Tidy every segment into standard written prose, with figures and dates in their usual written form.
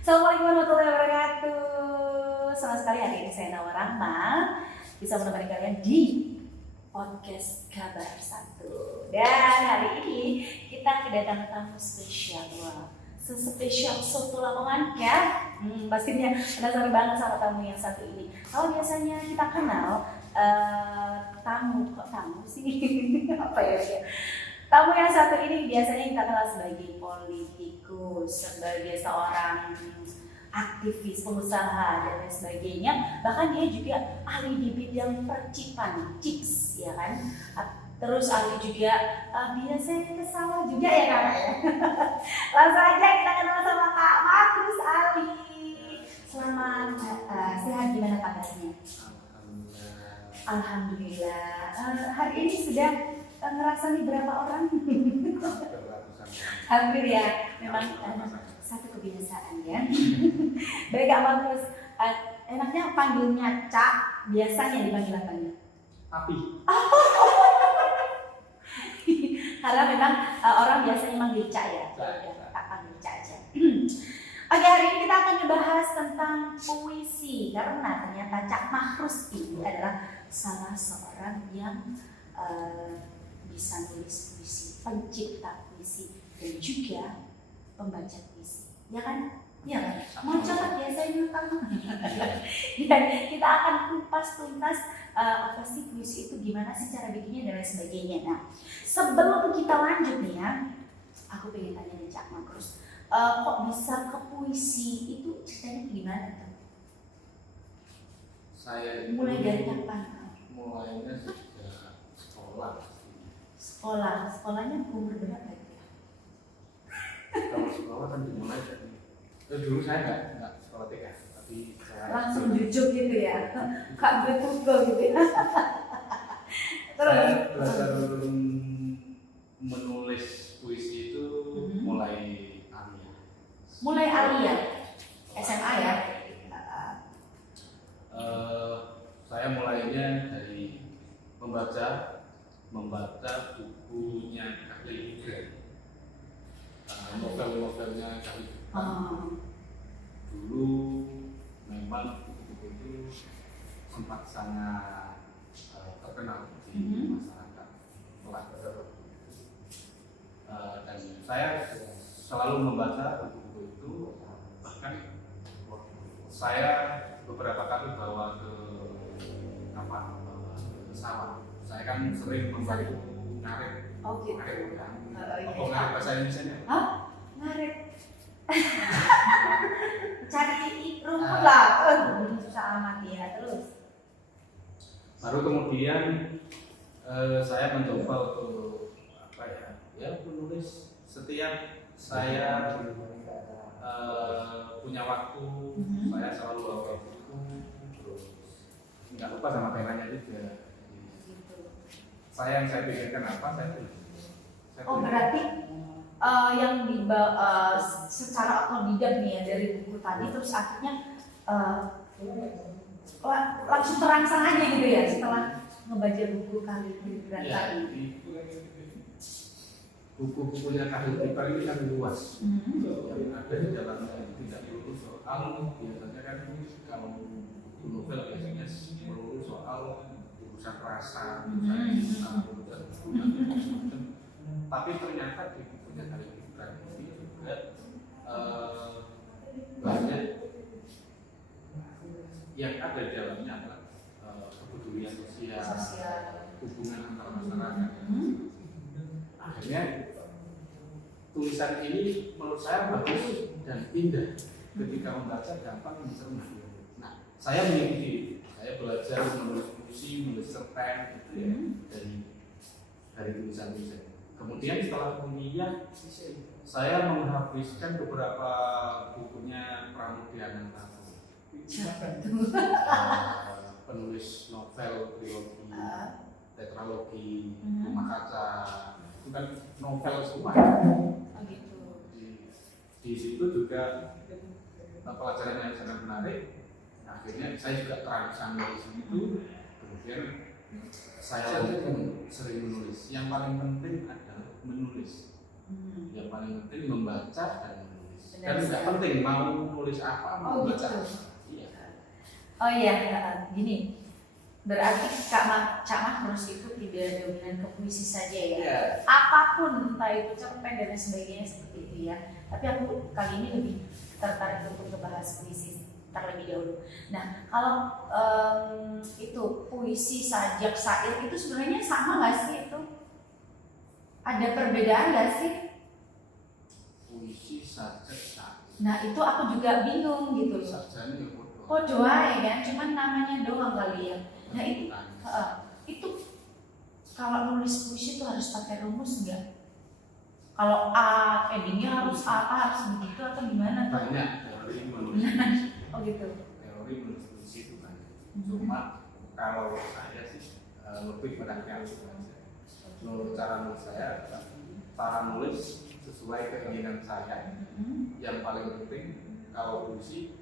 Assalamualaikum warahmatullahi wabarakatuh. Senang sekali hari ini saya Nawa Rahma bisa menemani kalian di podcast Kabar Satu. Dan hari ini kita kedatangan tamu spesial. Wah, sespesial soto Lamongan kan? Pastinya penasaran banget sama tamu yang satu ini. Kalau biasanya kita kenal tamu, kok tamu sih? Apa ya? Tamu yang satu ini biasanya kita kenal sebagai politikus, sebagai seorang aktivis, pengusaha dan lain sebagainya. Bahkan dia juga ahli di bidang percipan, chips, ya kan? Terus ahli juga biasanya ke sawah juga ya kan? Langsung aja kita kenal sama Kak Markus Ali. Selamat sehat, gimana kabarnya? Alhamdulillah. Hari ini sudah ngerasa nih berapa orang? Hampir ya, memang satu kebiasaan ya. Baik Kak Markus, enaknya panggilnya Cak, biasanya dipanggil apa nih? Api. Karena memang orang biasanya manggil Cak ya, tak panggil Cak aja. Oke, hari ini kita akan membahas tentang puisi karena ternyata Cak Markus ini adalah salah seorang yang bisa nulis puisi, pencipta puisi dan juga pembaca puisi, ya kan? Iya kan? Mau coba biasanya kamu. Dan kita akan kupas tuntas apa sih puisi itu, gimana sih cara bikinnya dan lain sebagainya. Nah, sebelum kita lanjut nih ya, aku pengen tanya nih Cak Markus, kok bisa ke puisi itu ceritanya gimana tuh? Saya Mulai dari kapan? mulainya sejak sekolah. Sekolahnya umur berapa ya? Kalau sekolah kan dimulai dari dulu saya nggak sekolah TK, tapi saya Langsung jujuk gitu ya, Kak Betugo gitu ya. Terus saya belajar menulis puisi itu mulai alia. Mulai alia, SMA ya? Saya mulainya dari membaca bukunya Khalil Gibran, novel-novelnya Khalil Gibran. Dulu memang buku-buku itu sempat sangat terkenal di masyarakat pelajar. Dan saya selalu membaca buku-buku itu, bahkan saya beberapa kali bawa ke sawah. Saya kan sering membantu ngarit. Oh gitu. Ngarit kan? Iya. Apa ngarit bahasa Indonesia? Hah? Ngarit? Cari rumput lah. Susah amat ya. Terus? Baru kemudian saya mencoba untuk menulis setiap saya punya waktu. Saya selalu bawa buku, terus nggak lupa sama temanya juga. Saya pikirkan apa, saya tulis. Berarti yang dibawa secara otodidak nih ya dari buku tadi, terus akhirnya langsung terangsang aja gitu ya setelah ngebaca buku Khalil Gibran tadi. Buku-bukunya Khalil Gibran ini kan luas, yang ada di dalamnya tidak melulu soal, biasanya kan kalau buku novel biasanya melulu soal urusan rasa, tapi ternyata di bukunya Khalil Gibran ini juga banyak yang ada di dalamnya adalah kepedulian sosial, hubungan antar masyarakat. Akhirnya tulisan ini menurut saya bagus dan indah, ketika membaca gampang mencerna. Nah, saya mengikuti, saya belajar menulis puisi, menulis cerpen gitu ya, dari tulisan-tulisan. Kemudian setelah kuliah, saya menghabiskan beberapa bukunya Pramudia Anantatur. Penulis novel, trilogi, tetralogi, Rumah Kaca, itu kan novel semua. Gitu. Di situ juga pelajaran yang sangat menarik. Akhirnya saya juga terangsang dari situ. Kemudian saya sering menulis. Yang paling penting adalah menulis. Yang paling penting membaca dan menulis. Dan nggak penting mau nulis apa, mau baca gitu. apa. Iya. Oh iya, gini. Berarti Cak Mahrus itu tidak dominan ke puisi saja ya. Iya. Apapun, entah itu cerpen dan sebagainya seperti itu ya. Tapi aku kali ini lebih tertarik untuk membahas puisi terlebih dahulu. Nah, kalau itu puisi, sajak, syair itu sebenarnya sama nggak sih itu? Ada perbedaan nggak sih? Puisi, sajak, syair. Nah, itu aku juga bingung gitu loh. Sajak ya bodoh. Oh doa ya kan, cuman namanya doang kali ya. Nah itu kalau nulis puisi itu harus pakai rumus nggak? Kalau A, endingnya harus A harus begitu atau gimana? Banyak teori menulis puisi. Oh gitu. Teori menulis puisi itu banyak. Cuma kalau saya sih lebih pada kreatif aja. Menurut cara nulis saya adalah cara nulis sesuai keinginan saya. Yang paling penting kalau puisi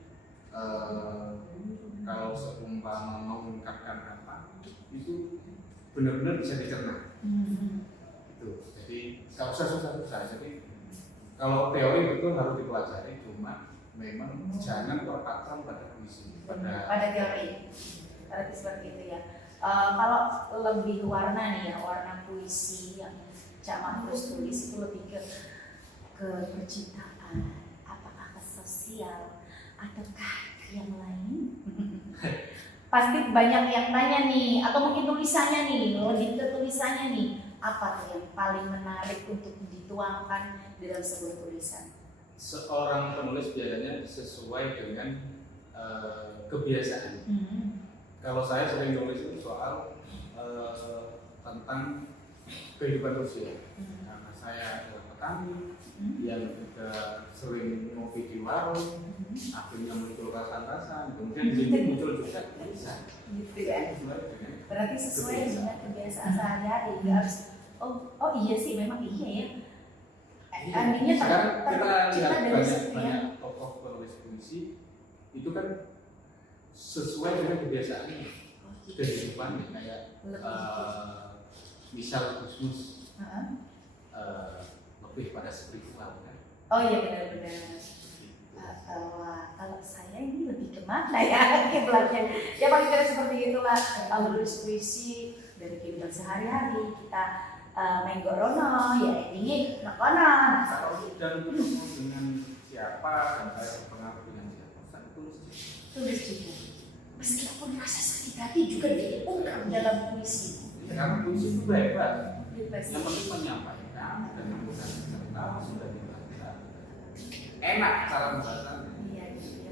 kalau seumpama mengungkapkan apa itu benar-benar bisa dicerna. Itu. Jadi nggak usah susah-susah. Jadi kalau teori betul harus dipelajari, cuma memang jangan terpaku pada puisi. Pada teori. Berarti seperti itu ya. Kalau lebih warna nih ya, warna puisi yang Cak Mahrus tulis itu lebih ke percintaan, apakah ke sosial ataukah yang lain? Pasti banyak yang tanya nih, atau mungkin tulisannya nih, lebih ke tulisannya nih, apa tuh yang paling menarik untuk dituangkan dalam sebuah tulisan? Seorang penulis biasanya sesuai dengan kebiasaan. Kalau saya sering nulis itu soal tentang kehidupan sosial. Karena saya adalah petani yang juga sering ngopi di warung, akhirnya muncul rasa-rasa, kemudian di sini muncul juga tulisan. Gitu ya. Berarti sesuai dengan kebiasaan sehari-hari. Harus oh iya sih, memang iya ya. Artinya sekarang kita lihat dari banyak tokoh penulis puisi itu kan sesuai dengan kebiasaan kehidupan kayak misal Gusmus lebih pada spiritual kan. Oh iya benar-benar. Kalau saya ini lebih kemana ya kiblatnya? Ya paling tidak seperti itulah. Kalau nulis puisi dari kehidupan sehari-hari kita main gorono ya ini nakonan. Kalau sudah bertemu dengan siapa dan saya berpengaruh dengan siapa, saya tulis juga. Meskipun rasa sakit hati juga diungkap dalam puisi. Karena puisi itu bebas. Yang penting menyampaikan dan menggunakan cerita sudah dibaca. Enak cara membacanya. Iya,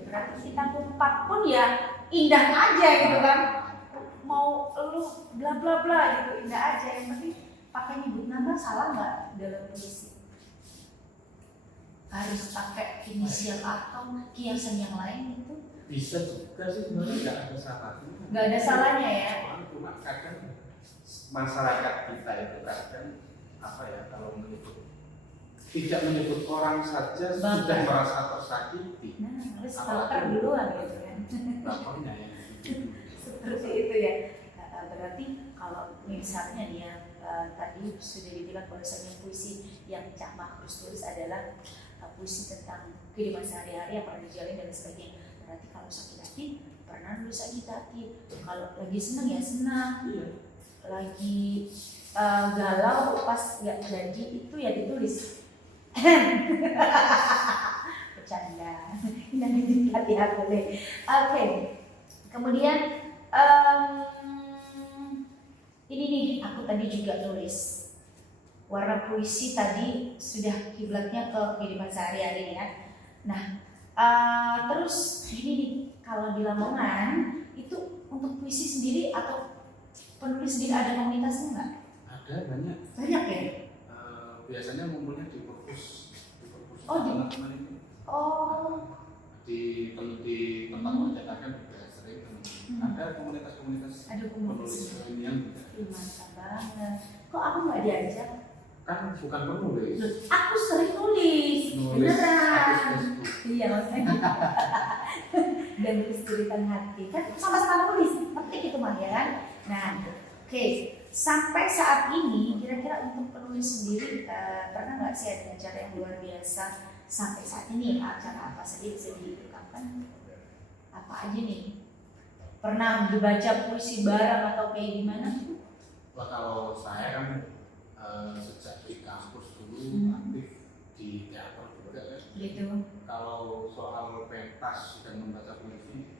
berarti kita kumpat pun ya indah aja gitu kan. Mau lu bla bla bla gitu indah aja. Yang penting pakai nyebut nama salah nggak dalam puisi? Harus pakai inisial atau kiasan yang lain itu? Bisa juga sih, sebenarnya nggak ada salahnya. Nggak ada salahnya ya. Cuma kadang masyarakat kita itu kadang apa ya, kalau tidak menyebut orang saja sudah merasa tersakiti. Nah, harus filter duluan gitu kan. Bapaknya ya. Seperti itu ya. Berarti kalau misalnya nih ya tadi sudah dibilang bahwasanya puisi yang Cak Mahrus tulis adalah puisi tentang kehidupan sehari-hari yang pernah dijalani dan sebagainya. Berarti kalau sakit hati pernah nulis sakit hati. Kalau lagi senang ya senang. Iya. Lagi galau pas nggak jadi itu ya ditulis. Bercanda. Nanti hati-hati boleh. Oke. Kemudian ini nih aku tadi juga tulis. Warna puisi tadi sudah kiblatnya ke kehidupan sehari-hari ya. Nah, terus ini nih kalau di Lamongan itu untuk puisi sendiri atau penulis sendiri ada komunitasnya nggak? Ada banyak. Banyak ya. Biasanya ngumpulnya di perpus. Oh di. Teman-teman itu. Oh. Di tempat percetakan juga sering. Ada komunitas-komunitas. Ada komunitas. Penulis yang juga. Mantap banget. Kok aku nggak diajak? Kan bukan penulis. Aku sering nulis. Beneran. Iya makanya. Dan tulis tulisan hati kan sama-sama nulis. Penting itu mah ya kan. Nah, oke. Sampai saat ini kira-kira untuk penulis sendiri pernah nggak sih ada cara yang luar biasa sampai saat ini acara apa saja bisa diungkapkan? Apa aja nih? Pernah dibaca puisi bareng atau kayak gimana? Wah, kalau saya kan sejak di kampus dulu aktif di teater juga kan. Gitu. Kalau soal pentas dan membaca puisi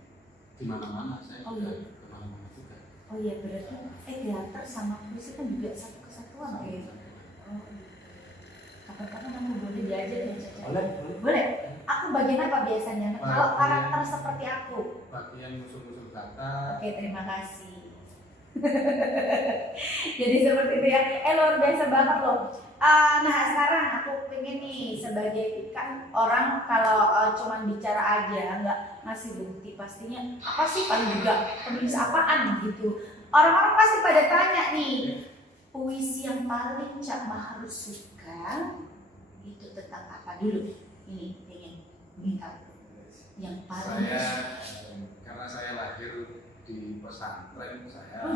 di mana-mana saya juga kemana-mana juga. Oh iya, berarti teater sama puisi kan juga satu kesatuan ya? Oh, kapan-kapan kamu boleh diajar ya, Caca? Boleh. Aku bagian apa biasanya? Kalau karakter seperti aku? Bagian musuh-musuh kata. Oke, terima kasih. Jadi seperti itu ya. Luar biasa banget loh. Nah sekarang aku pengen nih sebagai kan orang kalau cuman bicara aja nggak ngasih bukti, pastinya apa sih paling juga penulis apaan gitu. Orang-orang pasti pada tanya nih, puisi yang paling Cak Mahrus suka itu tentang apa dulu? Ini ingin tahu. Yang paling Karena saya lahir di pesantren, saya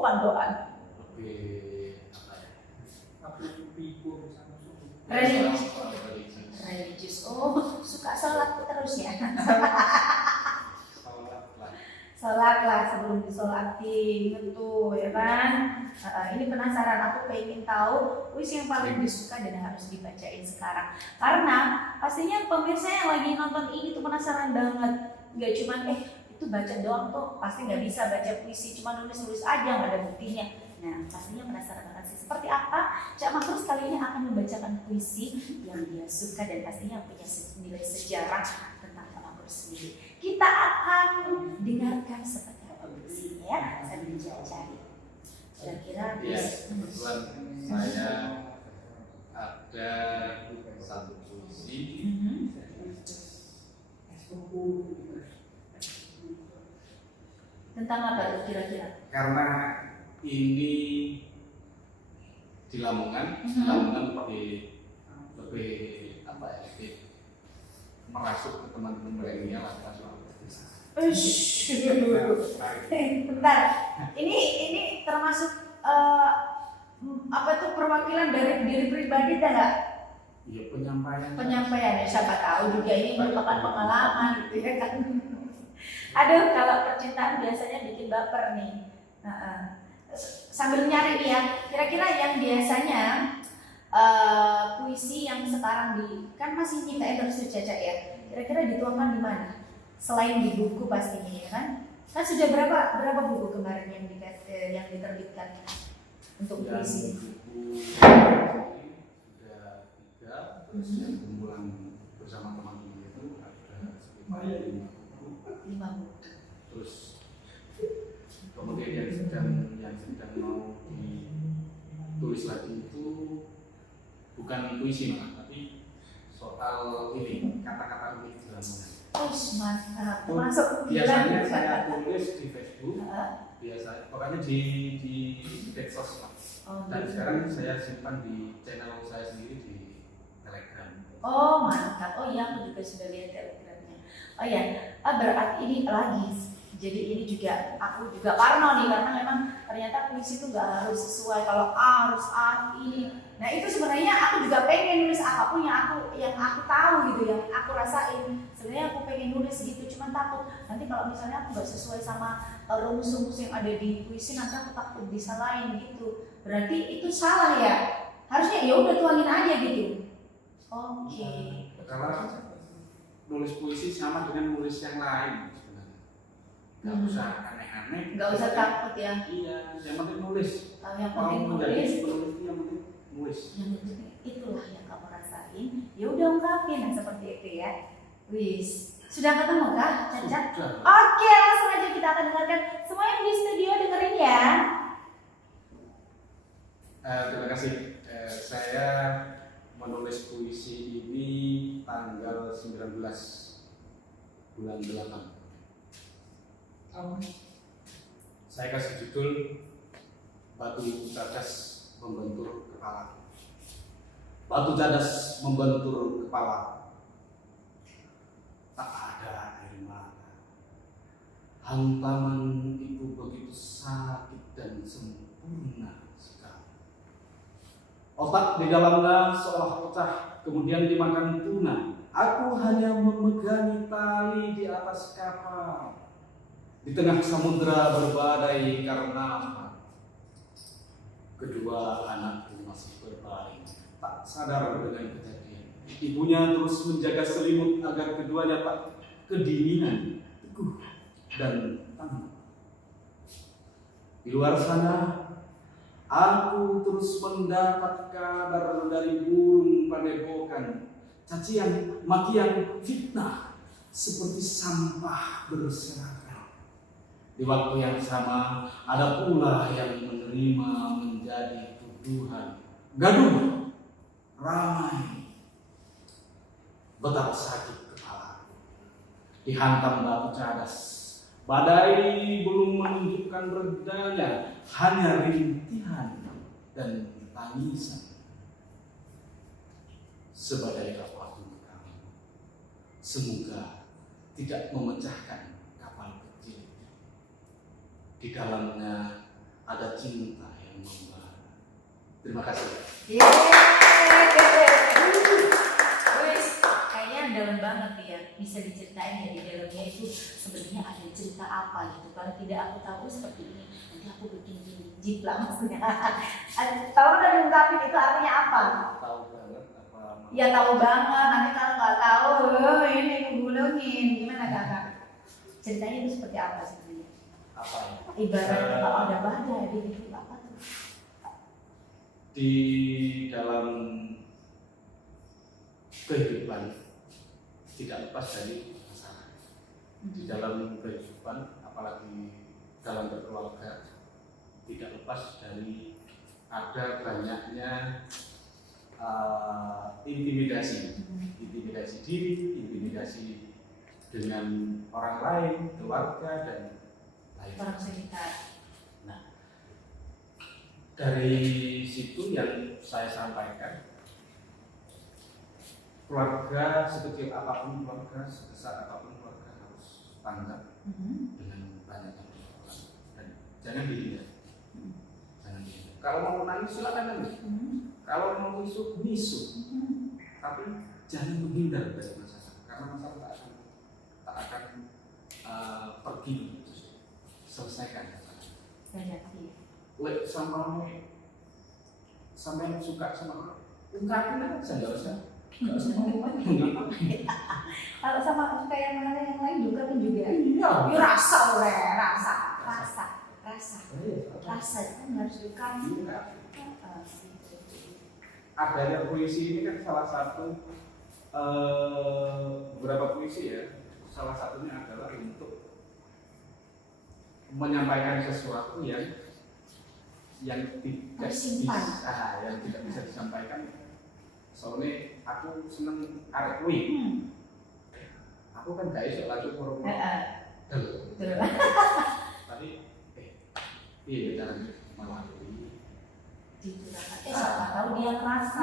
pandoan lebih apa ya? Religius. Oh, suka sholat terus ya? Sholat lah sebelum disolatin gitu ya kan. Ini penasaran, aku pengen tahu puisi yang paling disuka dan harus dibacain sekarang. Karena pastinya pemirsa yang lagi nonton ini tuh penasaran banget. Nggak cuman itu baca doang tuh, pasti nggak bisa baca puisi, cuma nulis-nulis aja nggak ada buktinya. Nah pastinya penasaran banget sih seperti apa Cak Mahrus kali ini akan membacakan puisi yang dia suka dan pastinya punya nilai sejarah tentang Cak Mahrus sendiri. Kita akan dengarkan seperti apa puisinya ya, sambil cari. Kira-kira kebetulan saya ada satu puisi. Tentang apa tuh kira-kira? Karena ini di Lamongan, Lamongan lebih apa ya, lebih merasuk ke teman-teman milenial atau bentar, ini termasuk apa tuh perwakilan dari diri pribadi nggak? Iya, penyampaian ya, siapa tahu juga ini merupakan pengalaman gitu ya kan. Aduh, kalau percintaan biasanya bikin baper nih. Sambil nyari nih ya, kira-kira yang biasanya puisi yang sekarang kan masih nyiptain terus Caca ya. Kira-kira dituangkan di mana? Selain di buku pastinya ya kan? Kan sudah berapa buku kemarin yang diterbitkan untuk puisi? Sudah 3, terus yang kumpulan bersama teman-teman itu ada sekitar 5 buku. Terus kemudian yang sedang mau ditulis lagi itu bukan puisi malah, tapi soal ini kata-kata unik dalam Lamongan. Mantap. Masuk biasanya saya tulis di Facebook, pokoknya di medsos lah. Dan sekarang saya simpan di channel saya sendiri di Telegram. Oh mantap. Oh iya, aku juga sudah lihat Telegramnya. Oh iya, berarti ini lagi. Jadi ini juga aku juga parno nih, karena memang ternyata puisi itu nggak harus sesuai kalau harus ini. Nah itu sebenarnya aku juga pengen nulis apapun yang aku tahu gitu, yang aku rasain. Sebenarnya aku pengen nulis gitu, cuman takut nanti kalau misalnya aku nggak sesuai sama rumus-rumus yang ada di puisi, nanti aku takut disalahin gitu. Berarti itu salah ya? Harusnya ya udah tuangin aja gitu. Oke. Kalau nulis puisi sama dengan nulis yang lain. Gak usah aneh-aneh. Gak usah takut ya. Iya, yang penting nulis. Yang penting nulis. Yang penting nulis. Yang penting itulah yang kamu rasain. Ya udah ungkapin seperti itu ya. Wis, sudah ketemu kah, Caca? Oke, langsung aja kita akan dengarkan. Semua yang di studio dengerin ya. Terima kasih. Saya menulis puisi ini tanggal 19 bulan 8. Saya kasih judul Batu Cadas Membentur Kepala. Batu cadas membentur kepala, tak ada air mata. Hantaman itu begitu sakit dan sempurna sekali. Otak di dalamnya seolah pecah, kemudian dimakan tuna. Aku hanya memegangi tali di atas kapal. Di tengah samudera berbadai karena apa? Kedua anakku masih berbaring, tak sadar dengan kejadian. Ibunya terus menjaga selimut agar keduanya tak kedinginan, teguh dan tangguh. Di luar sana, aku terus mendapat kabar dari burung padepokan, cacian, makian, fitnah, seperti sampah berserakan. Di waktu yang sama, ada pula yang menerima menjadi tuduhan. Gaduh, ramai, betapa sakit kepala. Dihantam batu cadas, badai belum menunjukkan redanya, hanya rintihan dan tangisan. Sebagai waktu kami, semoga tidak memecahkan kapal kecil. Di dalamnya ada cinta yang membara. Terima kasih. Kayaknya dalam banget ya, bisa diceritain ya di dalamnya itu sebenarnya ada cerita apa gitu. Kalau tidak aku tahu seperti ini, nanti aku bikin jip lah maksudnya. Kalau udah diungkapin itu artinya apa? Tahu banget apa? Ya tahu banget. Nanti kalau nggak tahu, ini ngegulungin. Gimana kakak? Ceritanya itu seperti apa sebenarnya? Apa ya? Ibaratnya kalau ada badai di itu apa tuh? Di dalam kehidupan tidak lepas dari masalah. Di dalam kehidupan, apalagi dalam berkeluarga, tidak lepas dari ada banyaknya intimidasi diri, intimidasi dengan orang lain, keluarga dan lain. Orang sekitar. Nah, dari situ yang saya sampaikan, keluarga sekecil apapun, keluarga sebesar apapun, keluarga harus tanggap dengan banyaknya persoalan dan jangan dihindar. Jangan dihindar. Kalau mau nangis silakan nangis. Kalau mau misu. Tapi jangan menghindar dari masalah, karena masalah tak akan pergi begitu saja. Selesaikan masalah. Lek sama yang suka sama orang, ungkapin aja, nggak usah ngomong. Kalau sama kayak yang lain juga kan juga. Iya. Ya rasa kan harus diungkapin. Adanya puisi ini kan salah satu beberapa puisi ya. Salah satunya adalah untuk menyampaikan sesuatu yang tidak bisa disampaikan. Soalnya aku seneng arek kuwi. Aku kan gak iso langsung ngomong. Tapi iya cara melalui siapa tahu dia ngerasa.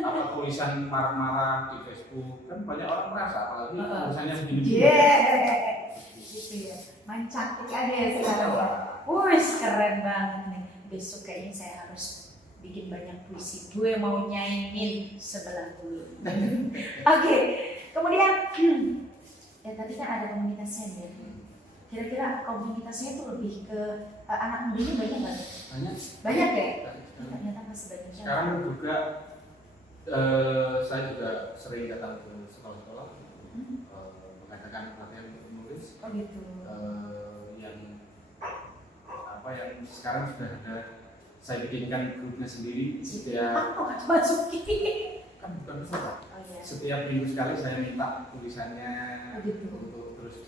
Apa tulisan marah-marah di Facebook kan banyak orang merasa, apalagi tulisannya begini. Gitu ya. Main cantik aja ya sekarang ya. Wih, keren banget nih. Besok kayaknya saya harus bikin banyak puisi. Gue mau nyanyiin sebelah dulu. Oke. Kemudian ya tadi kan ada komunitasnya ya. Kira-kira komunitasnya itu lebih ke anak mudanya banyak nggak? Banyak ya? Ternyata masih banyak. Sekarang juga saya juga sering datang ke sekolah-sekolah mengadakan pelatihan menulis. Oh gitu. Yang sekarang sudah ada, saya bikinkan grupnya sendiri setiap masukin kan bukan besar. Setiap minggu sekali saya minta tulisannya untuk terus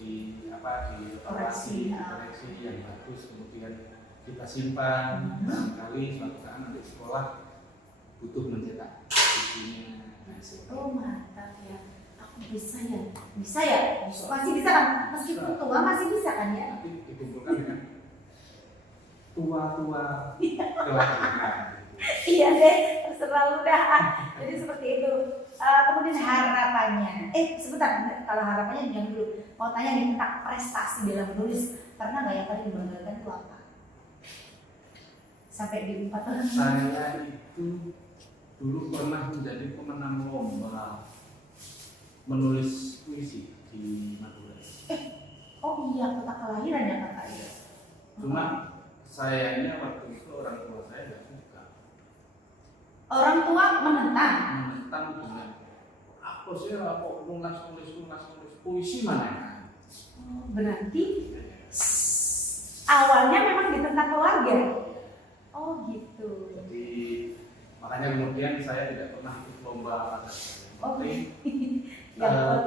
koreksi yang bagus, kemudian kita simpan. Barangkali suatu saat nanti sekolah butuh mencetak bukunya. Oh mantap ya, aku bisa ya, masih bisa kan, meskipun tua masih bisa kan ya. Nanti dikumpulkan dengan tua-tua kelahiran. Iya deh, terserah lu dah. Jadi seperti itu. Kemudian harapannya. Sebentar, kalau harapannya jangan dulu. Mau tanya nih tentang prestasi dalam menulis. Pernah nggak yang tadi dibanggakan itu apa? sampai di 4 tahun? Saya itu dulu pernah menjadi pemenang lomba menulis puisi di Madura. Oh iya, kota kelahiran ya kakak ya. Cuma sayangnya waktu itu orang tua saya nggak suka. Orang tua menentang. Menentang dengan apa sih kok nulis puisi mana? Berarti awalnya memang ditentang keluarga. Oh gitu. Jadi makanya kemudian saya tidak pernah ikut lomba adat. Oh.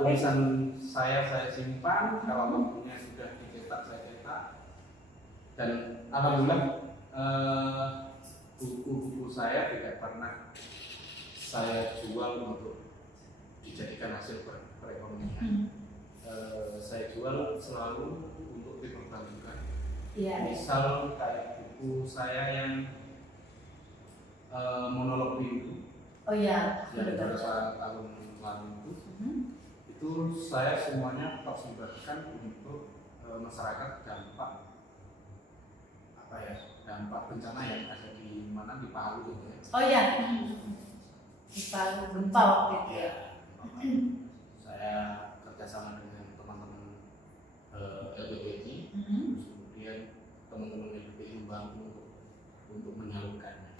Tulisan saya simpan, kalau bukunya sudah dicetak saya cetak, dan alhamdulillah buku-buku saya tidak pernah saya jual untuk dijadikan hasil perekonomian. Saya jual selalu untuk diperbantukan. Iya. Misal kayak buku saya yang monolog rindu. Oh iya. Yang beberapa tahun lalu itu saya semuanya persembahkan untuk masyarakat dampak dampak bencana yang ada di mana di Palu gitu ya. Oh iya. Di Palu gempa waktu itu ya. Saya kerjasama dengan teman-teman LBPI, kemudian teman-teman LBPI membantu untuk menyalurkannya.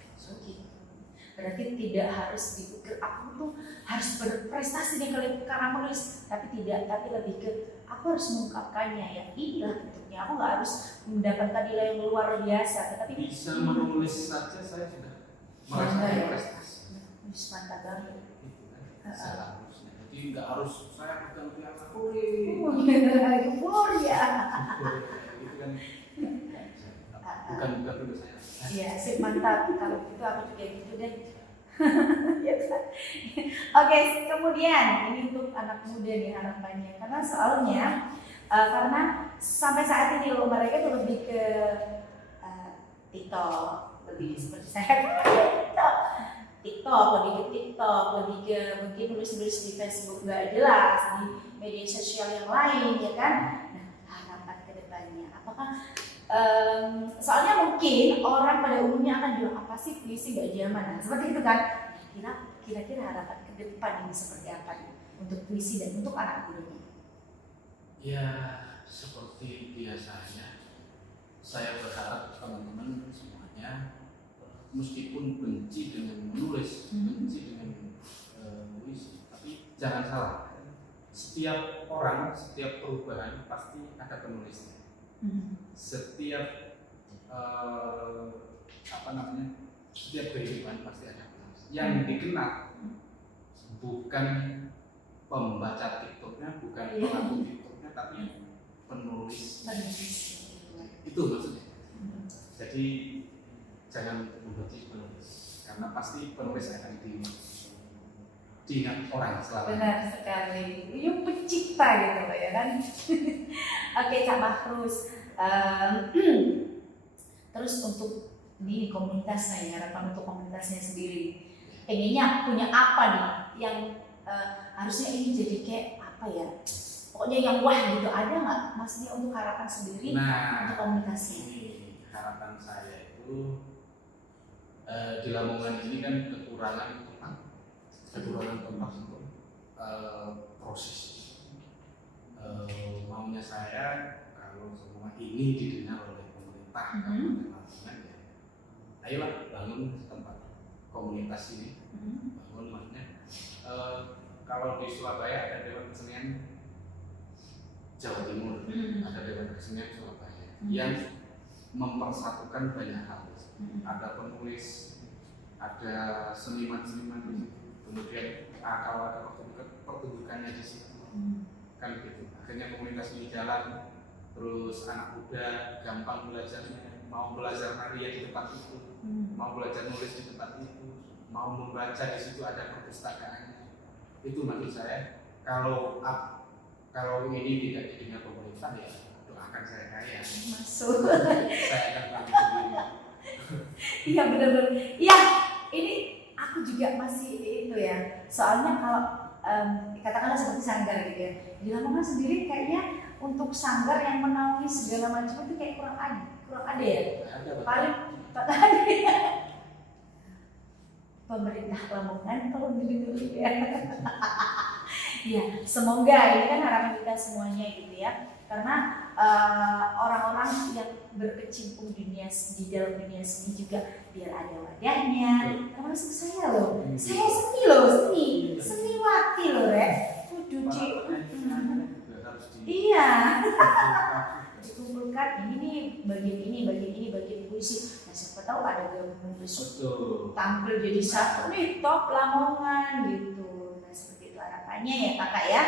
Berarti tidak harus dipikir aku tuh harus berprestasi nih karena menulis, tapi tidak, tapi lebih ke aku harus mengungkapkannya ya, inilah bentuknya. Aku nggak harus mendapatkan nilai yang luar biasa, tetapi bisa menulis saja saya sudah merasakan prestasi. Mantap banget. Itu kan seharusnya. Jadi nggak harus saya pegang piala euforia. Itu kan bukan dulu saya. Iya, sip, mantap. Kalau gitu aku juga gitu deh. Oke, kemudian ini untuk anak muda nih harapannya, karena soalnya karena sampai saat ini loh mereka tuh lebih ke TikTok, lebih seperti saya TikTok, lebih ke mungkin nulis-nulis di Facebook nggak jelas, di media sosial yang lain ya kan. Nah, harapan kedepannya apakah soalnya mungkin orang pada umumnya akan bilang apa sih puisi gak zaman, seperti itu kan. Kira-kira harapan ke depan ini seperti apa nih untuk puisi dan untuk anak mudanya? Ya seperti biasanya saya berharap teman-teman semuanya meskipun benci dengan menulis, benci dengan puisi, tapi jangan salah, setiap orang, setiap perubahan pasti ada penulisnya. Setiap setiap kehidupan pasti ada penulis. Yang dikenal bukan pembaca TikToknya, bukan pelaku TikToknya, tapi penulis. Itu maksudnya. Jadi jangan membenci penulis, karena pasti penulis akan diingat orang selalu. Benar sekali. Yuk pencipta gitu loh ya kan. Oke Kak Bahrus. Terus untuk ini komunitasnya ya, harapan untuk komunitasnya sendiri. Pengennya punya apa nih yang harusnya ini jadi kayak apa ya? Pokoknya yang wah gitu, ada nggak maksudnya untuk harapan sendiri untuk komunitasnya? Ini harapan saya itu di Lamongan ini kan kekurangan tempat untuk proses. Maunya saya kalau semua ini didengar oleh pemerintah Kabupaten Lamongan ya, ayolah bangun tempat komunitas ini, bangun maksudnya kalau di Surabaya ada Dewan Kesenian Jawa Timur, ada Dewan Kesenian Surabaya yang mempersatukan banyak hal. Ada penulis, ada seniman-seniman di situ, kemudian kalau ada pertunjukannya di situ, kan gitu. Akhirnya komunitas ini jalan, terus anak muda gampang belajarnya, mau belajar nari ya di tempat itu, mau belajar nulis di tempat itu, mau membaca di situ ada perpustakaannya. Itu maksud saya. Kalau ini tidak didengar pemerintah ya doakan saya kaya. Masuk. Saya akan bangun sendiri. Iya benar-benar. Iya, ini aku juga masih itu ya. Soalnya kalau katakanlah seperti sanggar gitu ya, di Lamongan sendiri kayaknya untuk sanggar yang menaungi segala macam itu kayak kurang ada ya. Paling ada. Pemerintah Lamongan tolong dulu ya. Ya, semoga ini kan harapan kita semuanya gitu ya. Karena orang-orang yang berkecimpung di dalam dunia seni juga biar ada wadahnya. Termasuk saya loh. Saya seniwati loh, Rek. Kudu iya. Dikumpulkan ini bagian puisi. Nah, siapa tahu ada gabungan besok tampil jadi satu nih top Lamongan gitu. Nah, seperti itu harapannya ya kakak ya.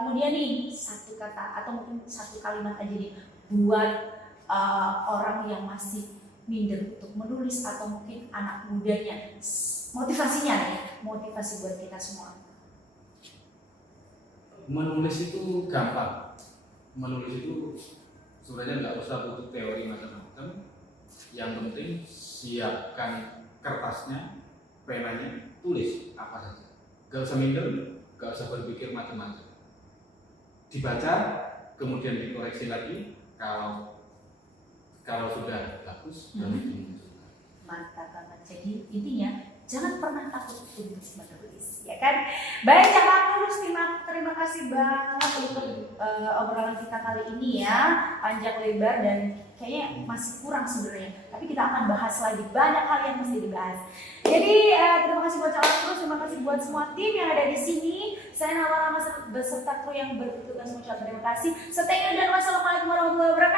Kemudian nih satu kata atau mungkin satu kalimat aja nih buat orang yang masih minder untuk menulis atau mungkin anak mudanya, motivasinya nih, motivasi buat kita semua. Menulis itu gampang. Menulis itu sebenarnya nggak usah butuh teori macam-macam. Yang penting siapkan kertasnya, penanya, tulis apa saja. Gak usah minder, gak usah berpikir macam-macam. Dibaca, kemudian dikoreksi lagi. Kalau sudah bagus, baru dimunculkan. Mantap banget. Jadi intinya jangan pernah takut untuk menulis, ya kan? Baik, Kak Tulus, terima kasih banget untuk obrolan kita kali ini ya, panjang lebar dan kayaknya masih kurang sebenarnya. Tapi kita akan bahas lagi, banyak hal yang mesti dibahas. Jadi terima kasih buat Kak Tulus, terima kasih buat semua tim yang ada di sini. Saya Nawar beserta kru yang bertugas mengucapkan terima kasih. Stay tune dan wassalamualaikum warahmatullahi wabarakatuh.